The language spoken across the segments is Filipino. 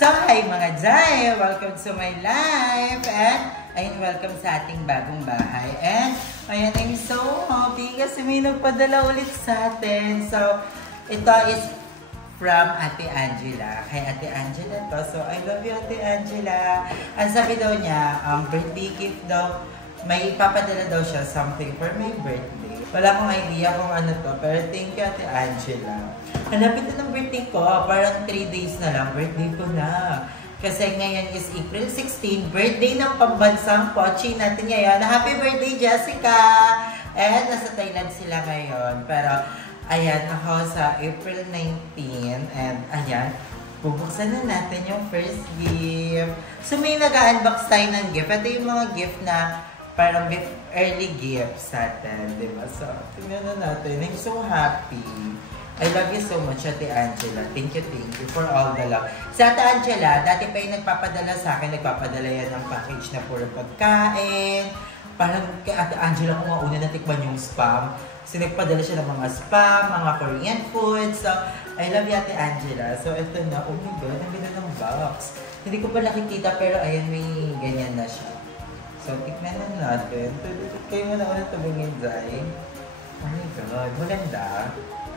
So, hi mga Jai! Welcome to my life! And, ayun, welcome sa ating bagong bahay. And, ayun, I'm so happy kasi may nagpadala ulit sa atin. So, ito is from Ate Angela. Kay Ate Angela to. So, I love you, Ate Angela. Ang sabi daw niya, birthday gift daw, may ipapadala daw siya something for my birthday. Wala akong idea kung ano to, pero thank you, Ate Angela. Hanapin na ng birthday ko, parang 3 days na lang, birthday ko na. Kasi ngayon is April 16, birthday ng pambansang pochi natin ngayon. Happy birthday, Jessica! And nasa Thailand sila ngayon. Pero, ayan, ako sa April 19, and ayan, bubuksan na natin yung first gift. So, may nag-unbox tayo ng gift. Ito yung mga gift na parang early gifts sa atin, diba? So, tingnan na natin. I'm so happy. I love you so much, Ate Angela. Thank you for all the love. Sa Ate Angela, dati pa yung nagpapadala sa akin, nagpapadala yan ng package na puro pagkain. Parang kay Ate Angela ko nga una natikman yung spam. Kasi nagpadala siya ng mga spam, mga Korean food. So, I love you, Ate Angela. So, ito na. Oh my God, ang ganda ng box. Hindi ko pa nakikita, pero ayan, may ganyan na siya. So, tikman na natin. Kayo mo na ulit tumingin, Zay. Oh my God, maganda.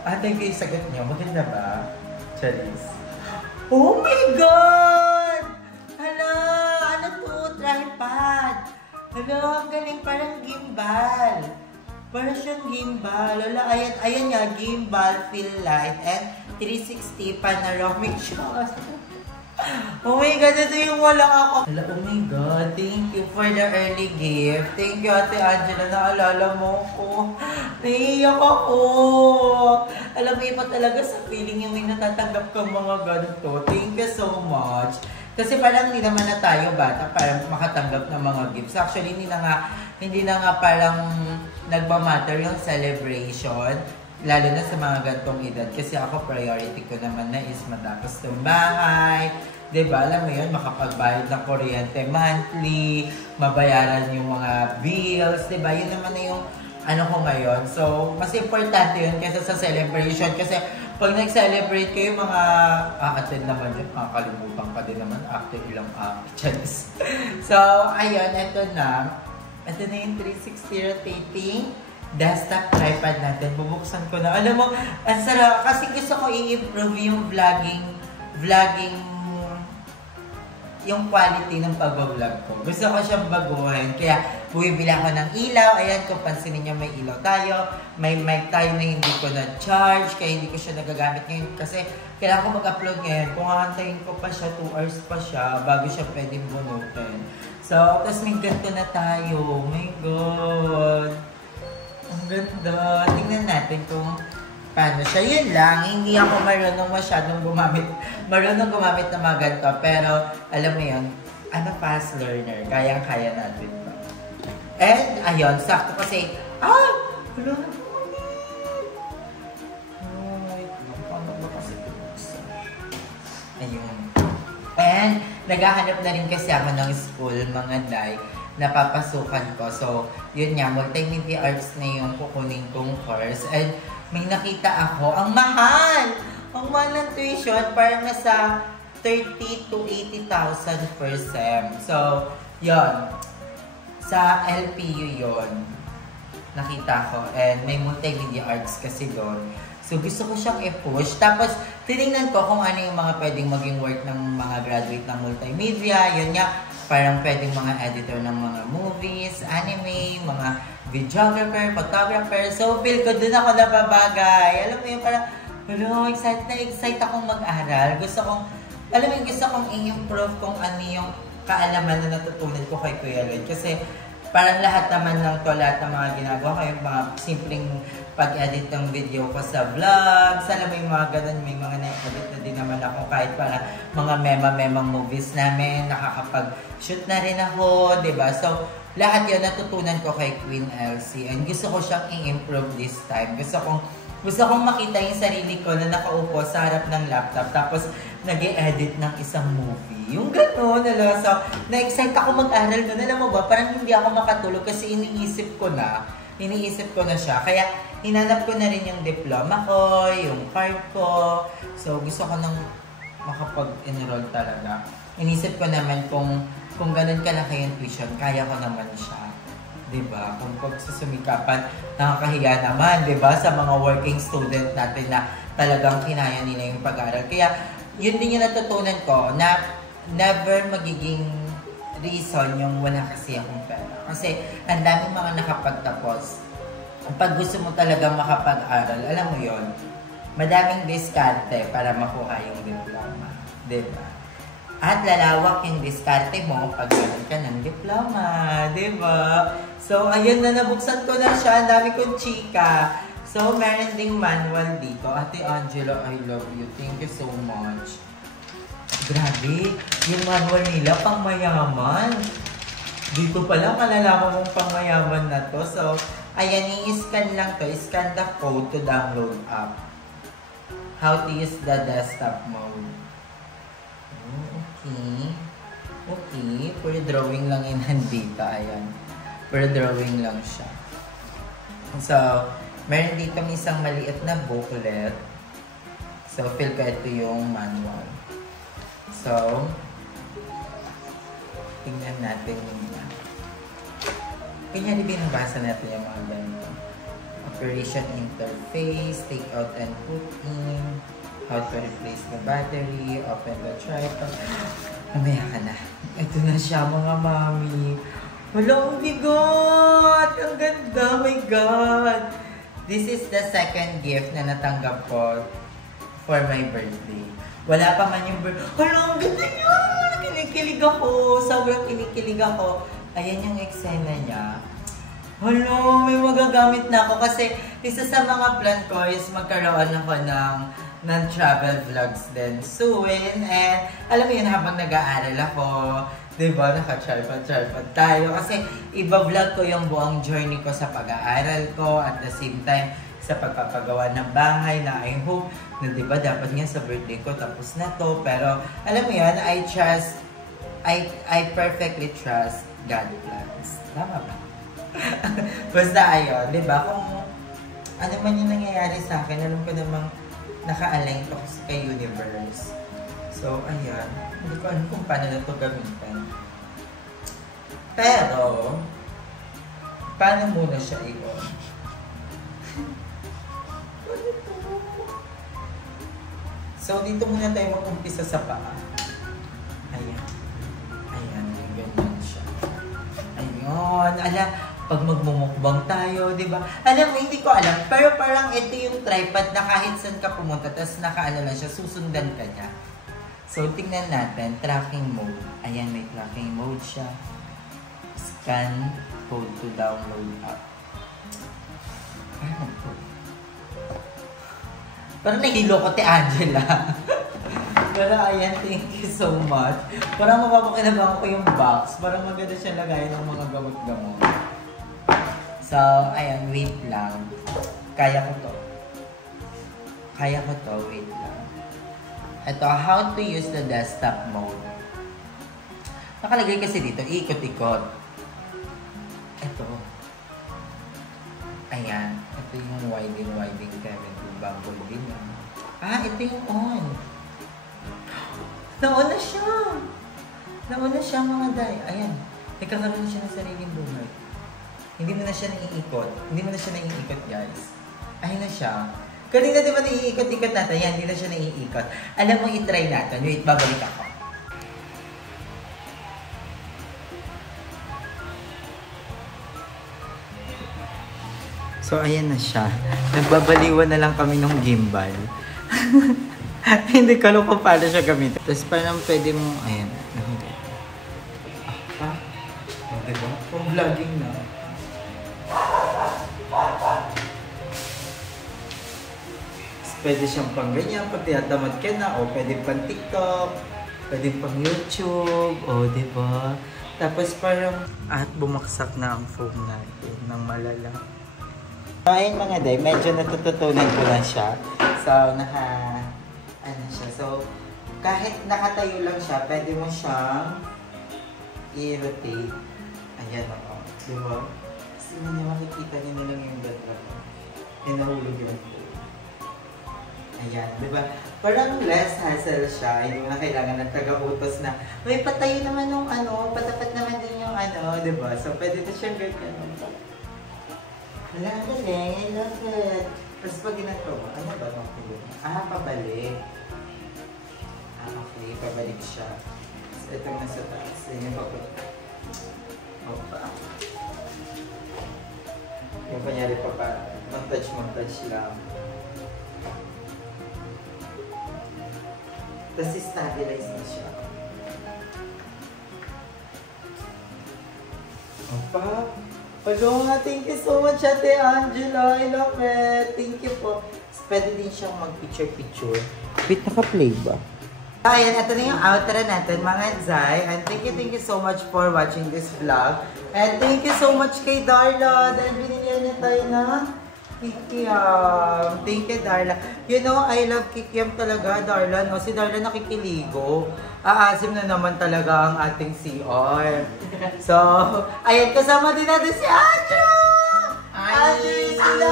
Ate, yung sagot niyo, maganda ba? Charis. Oh my God! Hala, ano to? Tripod. Hala, ang galing, parang gimbal. Parang siyang gimbal. Hala, ayan nga, gimbal, feel light, and 360 panoramic shot. Oh my God, ito yung walang ako. Hala, oh my God, thank you for the early gift. Thank you, Ate Angela, naalala mo ko. Naiiyak ako. Alam mo, iba talaga sa feeling yung may natatanggap kang mga ganito. Thank you so much. Kasi parang hindi naman na tayo bata parang makatanggap ng mga gifts. Actually, hindi na nga parang nagmamatter yung celebration. Lalo na sa mga gantong edad. Kasi ako, priority ko naman na is matapos ng bahay. Diba? Alam mo yun, makapagbayad ng kuryente monthly, mabayaran yung mga bills. Diba? Yun naman na yung ano ko ngayon. So, mas importante yun kaysa sa celebration. Kasi pag nag-celebrate kayo, mga attend naman yun. Makakalimutan ka din naman after ilang chance. So, ayun, ito na. Ito na yung 360 rotating desktop tripod natin. Bubuksan ko na. Alam mo, ang sarap. Kasi gusto ko i-improve yung vlogging, yung quality ng pag-vlog ko. Gusto ko siyang baguhin. Kaya, bumibili ako ng ilaw. Ayan, kung pansinin niyo, may ilaw tayo. May mic tayo na hindi ko na-charge. Kaya hindi ko siya nagagamit ngayon. Kasi, kailangan ko mag-upload ngayon. Kung hahantayin ko pa siya, 2 hours pa siya, bago siya pwedeng bunutin. So, tapos may ganito na tayo. Oh my God! Ang ganda. Tingnan natin kung paano siya. Yun lang, hindi ako masyadong gumamit ng mga ganito. Pero, alam mo yun, fast learner. Kayang-kaya natin ba? And, ayun, sakto kasi, wala na po ulit. Ay, paano ba kasi ito? Ayun. And, naghahanap na rin kasi ako ng school, mga day, napapasukan ko. So, yun nga, multimedia arts na yung kukunin kong course. And, may nakita ako, ang mahal! Ang mahal ng tuition, parang nasa 30 to 80,000 per sem. So, yun. Sa LPU yun. Nakita ko. And may multimedia arts kasi doon. So, gusto ko siyang i-push. Tapos, tinignan ko kung ano yung mga pwedeng maging work ng mga graduate ng multimedia. Yun nga, parang pwedeng mga editor ng mga movies, anime, mga videographer, photographer. So, feel ko dun ako nababagay. Alam mo yun, parang, excited akong mag-aral. Gusto kong i-improve kung ano yung kaalaman na natutunan ko kay Kuya Lloyd. Kasi, parang lahat naman ng mga ginagawa ko, yung mga simpleng pag-edit ng video ko sa vlogs, alam mo yung mga ganun, may mga na-edit na din naman ako kahit para mga memang movies namin, nakakapag-shoot na rin ako, diba? So, lahat yun natutunan ko kay Queen Elsie and gusto ko siyang i-improve this time. Gusto kong makita yung sarili ko na nakaupo sa harap ng laptop tapos nag-e-edit ng isang movie. Yung gano'n, so, na-excite ako mag-aral doon. Alam mo ba, parang hindi ako makatulog kasi iniisip ko na siya. Kaya, hinanap ko na rin yung diploma ko, yung card ko. So, gusto ko nang makapag-enroll talaga. Inisip ko naman kung ganun kalaki yung tuition, kaya ko naman siya. Diba? Kung pagsusumikapan, nakakahiya naman, diba? Sa mga working student natin na talagang kinaya nila yung pag-aaral. Kaya, yun din yung natutunan ko na never magiging reason yung wala kasi akong pera. Kasi, ang daming mga nakapagtapos. Pag gusto mo talagang makapag-aral, alam mo yon, madaming diskarte para makuha yung diploma. Diba? At lalawak yung diskarte mo pag meron ka ng diploma. Diba? So, ayun na, nabuksan ko na siya. Ang dami kong chika. So, meron ding manual dito. Ate Angela, I love you. Thank you so much. Grabe. Yung manual nila, pang mayaman. Dito pala, malalaman mong pang mayaman na to. So, ayan, i-scan lang to. I-scan the code to download app. How to use the desktop mode. Okay. Okay. For drawing lang yun nandito. Ayan. For drawing lang siya. So, meron dito isang maliit na booklet. So, feel ko ito yung manual. So, tingnan natin yung kunyari binabasa natin yung mga ganito. Operation interface, take out and put in, how to replace the battery, open the tripod. Mamaya ka na. Ito na siya mga mami. Wala, ang bigat! Ang ganda! Oh my God! This is the second gift na natanggap ko for my birthday. Wala pa man yung birthday. Wala, ang ganda niya! Kinikilig ako. Sobrang kinikilig ako. Ayan yung eksena niya. Hala, may magagamit na ako kasi isa sa mga plan ko is magkaroon ako ng travel vlogs din soon. And alam mo yun, habang nag-aaral ako, diba, naka-tripod tayo. Kasi iba-vlog ko yung buong journey ko sa pag-aaral ko at the same time sa pagpapagawa ng bahay na I hope na diba, dapat nga sa birthday ko tapos na to. Pero alam mo yun, I perfectly trust God plans. Tama ba? Basta ayun, diba? Kung ano man yung nangyayari sa akin, alam ko namang naka-align ko kay universe. So, ayan. Hindi ko alam kung paano na ito gamitin. Pero, paano muna siya i-on? So, dito muna tayo mag-umpisa sa paa. Ayan. Ayan, ganyan siya. Ayun. Ala, pag magmumukbang tayo, di ba? Alam mo, hindi ko alam. Pero parang ito yung tripod na kahit saan ka pumunta, tapos nakaano lang siya, susundan ka niya. So, tingnan natin. Tracking mode. Ayan, may tracking mode siya. Scan code to download app. Ano po? Parang nahilo ko, Te Angela. Pero ayan, thank you so much. Parang mapapakinabangan ko yung box. Parang maganda siya lagay ng mga gamot-gamot. So, ayan, wait lang. Kaya ko to. Kaya ko to, wait lang. Ito, how to use the desktop mode. Nakalagay kasi dito, ikot-ikot. Ito. Ayan. Ito yung winding Kevin Bumblebee niya. Ah, ito yung on. Nauna siya. Nauna siya mga day. Ayan. Nagkakaroon na siya ng sariling buhay. Hindi mo na siya naiikot. Hindi mo na siya naiikot, guys. Ayun na siya. Kanina di ba naiikot-ikot natin? Yan, hindi na siya naiikot. Alam mo, itry natin. Wait, babalik ako. So, ayan na siya. Nagbabaliwan na lang kami ng gimbal. Hindi ko alam kung paano siya gamitin. Tapos parang pwede mo, ayan. Ah, diba? Kung vlogging na. Pwede siyang pang ganyan, pag tinatamad ka na, o pwede pang TikTok, pwede pang YouTube, o diba? Tapos parang, at bumaksak na ang phone natin ng malala. So, ayun mga day, medyo natututunan ko na siya. So, ano siya. So, kahit nakatayo lang siya, pwede mo siyang i-rotate. Ayan ako. Diba? Kasi hindi makikita niyo na lang yung background. Yung nahulog yung phone. Ayan, di ba? Parang less hassle siya. Hindi mo na kailangan ng taga-utos na, may patayin naman yung ano, patapat naman din yung ano, di ba? So, pwede na siyang ganyan. Wala, galing. I love it. Tapos pag ginagawa, ano ba? Pabalik. Okay, pabalik siya. So, ito nasa taas. Yan yung pabalik. Opa. Yung kunyari pa pa, montage lang. Tapos stabilize na siya. Opa. Hello nga, thank you so much Ate Angela. I love it. Thank you po. Pwede din siyang mag-picture-picture. Wait, naka-play ba? Ayan, ito na yung outro natin mga Zay. And thank you so much for watching this vlog. And thank you so much kay Darla. Dahil binigyan niya tayo ng Kikiam. Thank you, Darla. You know, I love Kikiam talaga, Darla. No? Si Darla nakikiligo. Aasim na naman talaga ang ating CR. So, ayan, kasama din natin si Anjo! Ay, sila!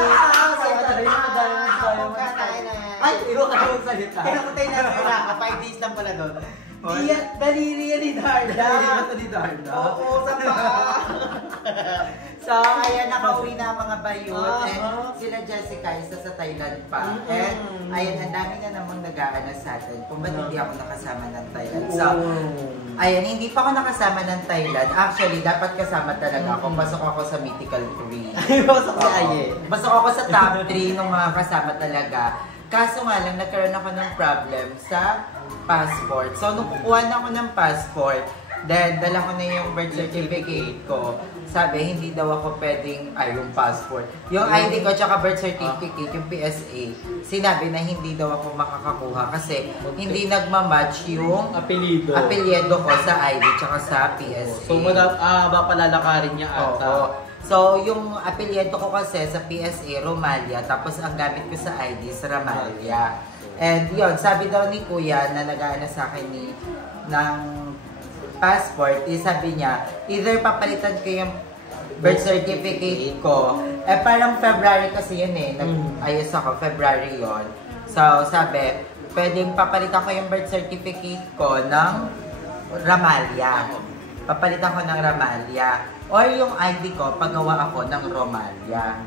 Ay, iro ka yung salita. Kinakutay na sila. 5 days lang pala doon. Iyan, daliri yan ni Darla. Daliri ba ito ni Darla? Oo, sa pa. So, ayan, nakauwi na ang mga bayot. And sila Jessica, isa sa Thailand pa. And, ayan, ang dami na namang nag-aanas sa atin kung ba't hindi ako nakasama ng Thailand. So, ayan, hindi pa ako nakasama ng Thailand. Actually, dapat kasama talaga ako. Pasok ako sa Mythical 3. Pasok si Aye. Pasok ako sa top 3 ng mga kasama talaga. Kaso nga lang, nagkaroon ako ng problem sa passport. So, nung kukuha na ako ng passport, then dala ko na yung birth certificate ko. Sabi, hindi daw ako pwedeng, yung passport. Yung ID ko, tsaka birth certificate, yung PSA, sinabi na hindi daw ako makakakuha kasi hindi nagmamatch yung apelyido ko sa ID tsaka sa PSA. So, palalakarin niya ata. Oo. So, yung apelyido ko kasi sa PSA, Romalia, tapos ang gamit ko sa ID sa Ramalia. And yun, sabi daw ni Kuya na nag-aana sa akin ng passport, sabi niya, either papalitan ko yung birth certificate ko, parang February kasi yun ayos ako, February yon. So, sabi, pwedeng papalitan ko yung birth certificate ko ng Ramalia. Papalitan ko ng Ramalia. Or yung ID ko, paggawa ako ng Romalia.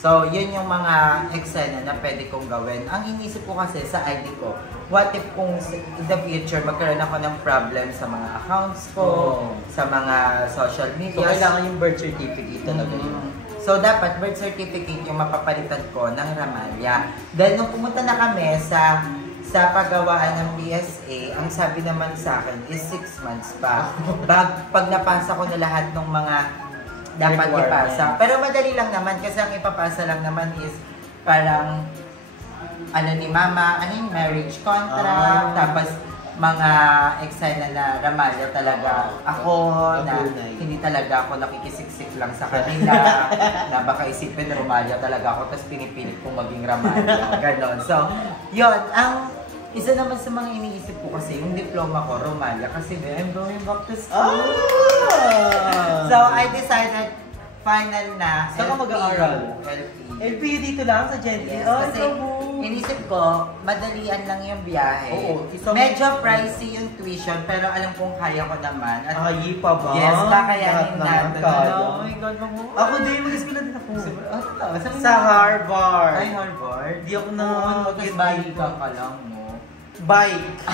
So, yun yung mga eksena na pwede kong gawin. Ang inisip ko kasi sa ID ko, what if kung in the future magkaroon ako ng problem sa mga accounts ko, sa mga social media. So, kailangan yung birth certificate talaga yun. So, dapat birth certificate yung mapapalitan ko ng Ramalia. Dahil nung pumunta na kami sa paggawaan ng PSA, ang sabi naman sa akin is 6 months pa. Pag napasa ko na lahat ng mga dapat ipasa. Pero madali lang naman kasi ang ipapasa lang naman is parang ni mama, yung marriage contract, tapos mga eksena na Ramalia talaga ako, na hindi talaga ako nakikisiksik lang sa kanila, na baka isipin na Ramalia talaga ako, tapos pinipilit kong maging Ramalia, ganon. So, yun, isa naman sa mga iniisip ko kasi, yung diploma ko, Romalia, kasi I'm going back to school. So, I decided, final na, saan ka mag-aaral? LP dito lang sa Gen Yes, kasi inisip ko, madalian lang yung biyahe. Medyo pricey yung tuition, pero alam kong kaya ko naman. At pa ba? Yes, kakayanin natin. Oh my God, ako din, mag-eskwela din ako. Sa Harvard. Ay, Harvard? Di ako na mag-bike ka lang, no? Bike!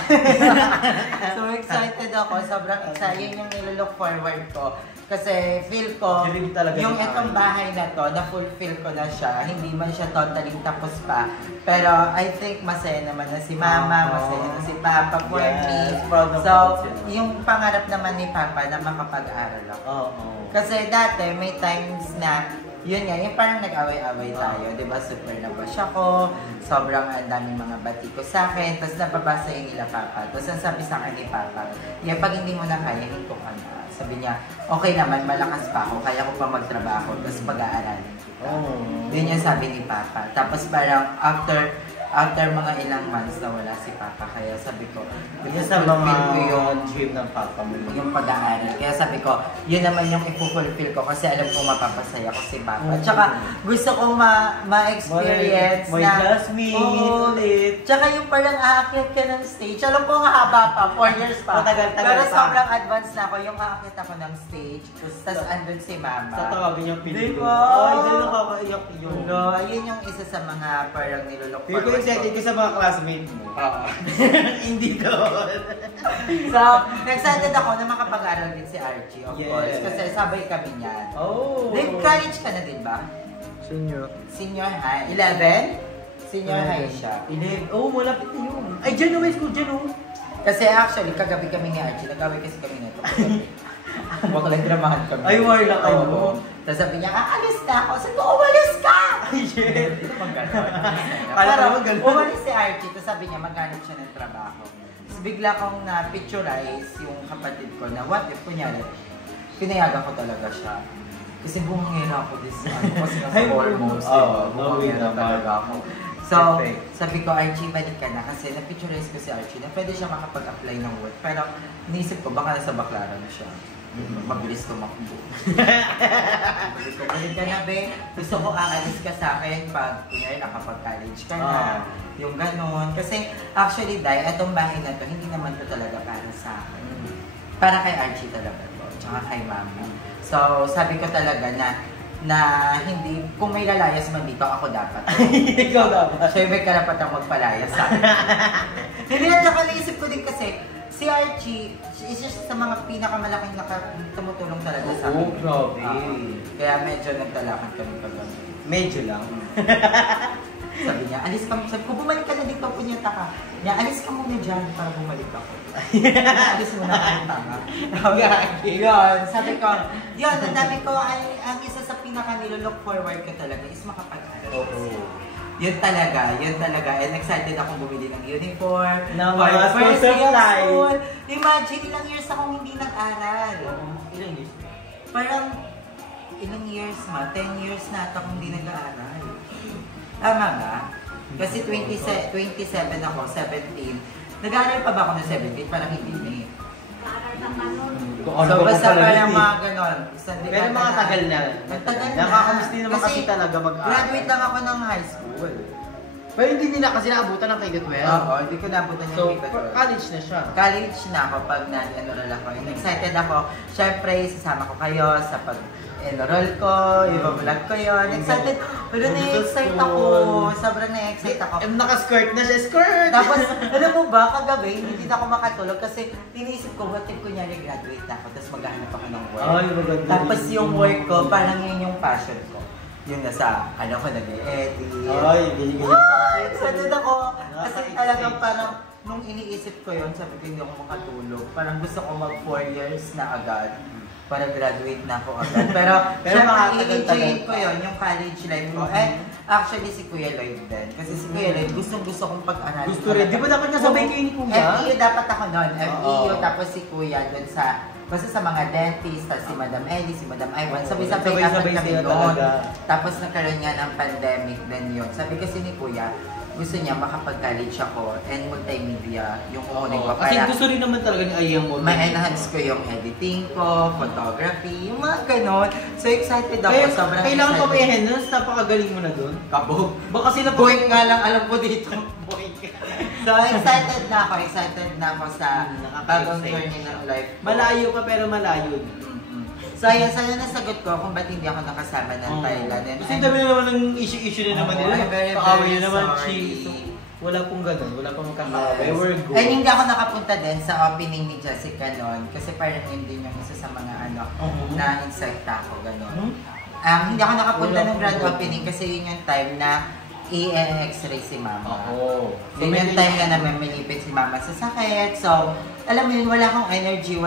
So excited ako, sobrang excited. Yun yung nilolook forward ko. Kasi feel ko, yung itong bahay na to, na-fulfill ko na siya. Hindi man siya totally tapos pa. Pero I think masaya naman na si Mama, masaya na si Papa for me. So, yung pangarap naman ni Papa na makapag-aral ako. Kasi dati, may times na yun nga, yung parang nag-away-away tayo, di ba? Super nabash ako, sobrang ang daming mga bati ko sa akin, tapos napabasa yung nila Papa. Tapos ang sabi sa akin ni Papa, pag hindi mo na kaya, hinto ka na. Sabi niya, okay naman, malakas pa ako, kaya ko pa magtrabaho, tapos pag-aaralin. Yun yung sabi ni Papa. Tapos parang after after mga ilang months na wala si Papa, kaya sabi ko, Yun sa mga yung dream ng Papa mo. yung pag-aaral. Kaya sabi ko, yun naman yung ipufulfill ko kasi alam kong mapapasaya ko si Papa. At saka gusto kong ma-experience May classmate ulit. Tsaka yung parang aakyat ka ng stage. Alam ko nga haba pa, 4 years pa. Matagal-tagal Pero pa. sobrang advanced na ako. Yung aakyat ako ng stage, tapos andun si Mama. Sa tawagin yung pinili. Diba? Ay, doon nakakaiyak yun. No, yun yung isa sa mga parang nilulok Hindi ko excited ka sa mga classmates mo. Oo. Hindi doon. So, excited ako na makapag-aral din si Archie, of course. Kasi sabay kami niyan. Oh. College ka na din ba? Senior. Senior high? 11? Senior high siya. 11. Oh, malapit na yun. Ay, dyan may school dyan oh. Kasi actually, kagabi kami ni Archie. Nagkawin kasi kami nito. Huwag lang dramahan kami. Ay, warla kayo. Oo. Tapos sabi niya, aalis na ako. Sabi ko, umalis ka! Ay, shit. Pero umalis si Archie. Tapos sabi niya, maghanap siya ng trabaho. Tapos bigla kong na-picturize yung kapatid ko na what if, kunyari, pinayagan ko talaga siya. Kasi bumangera ako this ano, kasi nasa hormones, diba? Bumangera talaga ako. So, sabi ko, Archie, balik ka na kasi na-picturize ko si Archie na pwede siya makapag-apply ng work. Pero iniisip ko, baka nasa Baclaran na siya. Mabilis tumakbo. Sabi ko, balik ka na, be. Gusto ko aalis ka sa akin pag kunyari nakapag-college ka na. Yung ganon. Kasi actually, Day, itong bahay na to, hindi naman to talaga para sa akin. Para kay Archie talaga to. Tsaka kay Mama. So, sabi ko talaga na hindi, kung may lalayas man dito, ako dapat. Ikaw dapat. Siya yung may karapatang magpalayas sa akin. Hindi na, tsaka naisip ko din kasi, si Archie, isa siya sa mga pinakamalaking tumutulong talaga sa akin. Oh, grabe. Kaya medyo nagdalakan kami kagabi. Medyo lang. Sabi niya, alis ka, sabi ko, bumalik ka na dito, punyata ka. Niya, alis ka muna dyan para bumalik ako. Alis muna ka ng tanga. Yun, sabi ko, yun, ang dami ko, ang isa sa pinaka-nilook forward ko talaga is makapag-aral. Yun talaga. And excited akong bumili ng uniform. Na mga first day of supply. school. Imagine, ilang years akong hindi nag-aral. Ilang years? Parang, ilang years ma? 10 years na ata akong hindi nag-aaral. Tama ba? Kasi 27 ako, 17. Nag-aaral pa ba ako ng 17? Parang hindi eh. So basta parang mga ganon. Pero mga tagal na. Tagal na. Nakakamiss din naman kasi talaga mag-aaral. Graduate lang ako ng high school. Pero hindi nila kasi naabutan ng K-12. Oo, hindi ko naabutan yung So, K-12. college na siya. College na ako pag na-enroll ako. And excited ako. Siyempre, sasama ko kayo sa pag-enroll ko, i-vlog ko yun. Excited. Pero na-excite ako. Sobrang na-excite ako. Naka-skirt na siya. Skirt! Tapos, alam mo ba, kagabi, hindi na ako makatulog kasi tiniisip ko, what if kunyari graduate na ako, tapos maghahanap ako ng work. Ay, maganda. Tapos yung work ko, parang yun yung passion ko. Yung nasa, ano ko, nag-edit. Ay, ganyan. Excited ako. Kasi talagang parang, nung iniisip ko yun, sabi ko hindi ako makatulog. Parang gusto ko mag 4 years na agad. Para graduate na ako agad. Pero syempre, i-enjoy ko yun, yung college life ko. And actually, si Kuya Lloyd din. Kasi si Kuya Lloyd, gustong-gusto kong pag-aralin. Gusto rin. Di ba dapat nasabay kayo ni Kuya? FEU dapat ako nun. FEU, tapos si Kuya dun sa, basta sa mga dentist, si Madam Ellie, si Madam Ivan, sabay-sabay dapat kami doon. Tapos nagkaroon nga ng pandemic din yun. Sabi kasi ni Kuya, gusto niya makapag-college ako and multimedia yung kukunin ko. Kasi gusto rin naman talaga ni Ayang mo. Ma-enhance ko yung editing ko, photography, yung mga ganon. So excited ako, sobrang excited. Kailangan ko ma-enhance, napakagaling mo na doon. Kabog. Baka sila Boing nga lang alam ko dito. Boing ka. So excited na ako sa bagong journey ng life ko. Malayo pa pero malayo. So ayan, sana nasagot ko kung ba't hindi ako nakasama ng Thailand. Kasi dami na naman ng issue na naman nila. Kaaway na naman, sorry. Wala pong ganun, wala pong magkakaaway. We're good. And hindi ako nakapunta din sa opening ni Jessica noon. Kasi parang yun din yung isa sa mga na-insight ako, gano'n. Hindi ako nakapunta ng grand opening kasi yun yung time na i-x-ray si Mama. Yun yung time na namimilipit si Mama sa sakit. So, alam mo yun, wala akong energy,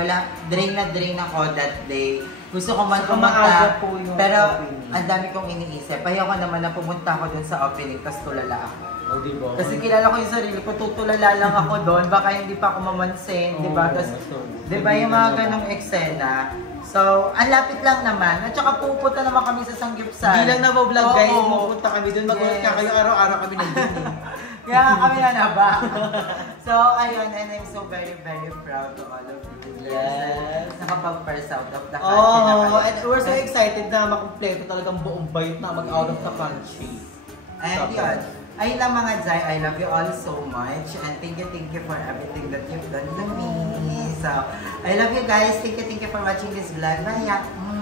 drain ako that day. Gusto ko man pumunta, pero ang dami kong iniisip. Ayoko naman na pumunta ako dun sa opening, tapos tulala ako. Diba? Kasi kilala ko yung sarili ko, tutulala lang ako doon, baka hindi pa ako mamansin, di ba? Tapos, di ba yung mga ganong eksena? So, ang lapit lang naman. At saka pupunta naman kami sa Sanggipsal. Hindi lang na vlog guys, pupunta kami doon. Mag-vlog ka kayo, araw-araw kami nandun. Kaya nga kami nanaba. So, ayun, and I'm so very, very proud to all of you. Yes. Nakapag-first out of the country na kayo. And we're so excited na makumpleto talagang buong bayot na mag-out of the country. And yun, ayun lang mga Jai, I love you all so much. And thank you for everything that you've done to me. So, I love you guys. Thank you for watching this vlog. Bye!